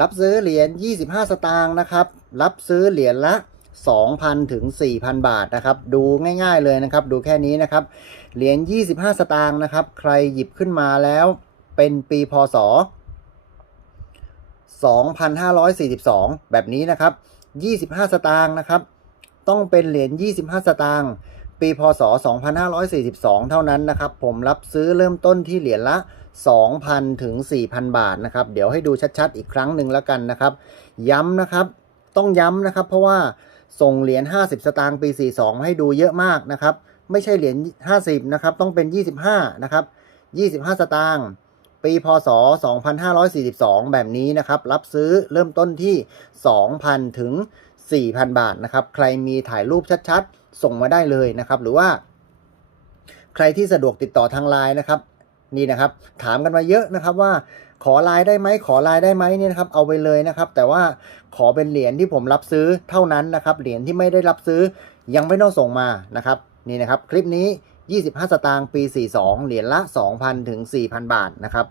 รับซื้อเหรียญ 25 สตางค์นะครับ รับซื้อเหรียญละ 2,000 ถึง 4,000 บาทนะครับ ดูง่ายๆเลยนะครับ ดูแค่นี้นะครับ เหรียญ 25 สตางค์นะครับ ใครหยิบขึ้นมาแล้วเป็นปีพศ 2542 แบบนี้นะครับ 25 สตางค์นะครับ ต้องเป็นเหรียญ 25 สตางค์ ปีพศ 2542 เท่านั้นนะครับ ผมรับซื้อเริ่มต้นที่เหรียญละ 2,000 ถึง 4,000 บาทนะครับ เดี๋ยวให้ดูชัดๆ อีกครั้งหนึ่งแล้วกันนะครับ ย้ำนะครับ ต้องย้ำนะครับ เพราะว่าส่งเหรียญ 50 สตางค์ปี 42 ให้ดูเยอะมากนะครับ ไม่ใช่เหรียญ 50 นะครับ ต้องเป็น 25 นะครับ 25 สตางค์ปีพศ 2542 แบบนี้นะครับ รับซื้อเริ่มต้นที่ 2,000 ถึง 4,000 บาทนะครับ ใครมีถ่ายรูปชัดๆ ส่งมาได้เลยนะครับ หรือว่าใครที่สะดวกติดต่อทางไลน์นะครับ นี่นะครับ ถามกันมาเยอะนะครับว่าขอไลน์ได้ไหมขอไลน์ได้ไหมเนี่ยนะครับเอาไปเลยนะครับ แต่ว่าขอเป็นเหรียญที่ผมรับซื้อเท่านั้นนะครับ เหรียญที่ไม่ได้รับซื้อยังไม่ต้องส่งมานะครับนี่นะครับ คลิปนี้ 25 สตางค์ปี 42 เหรียญละ 2,000 ถึง 4,000 บาทนะครับ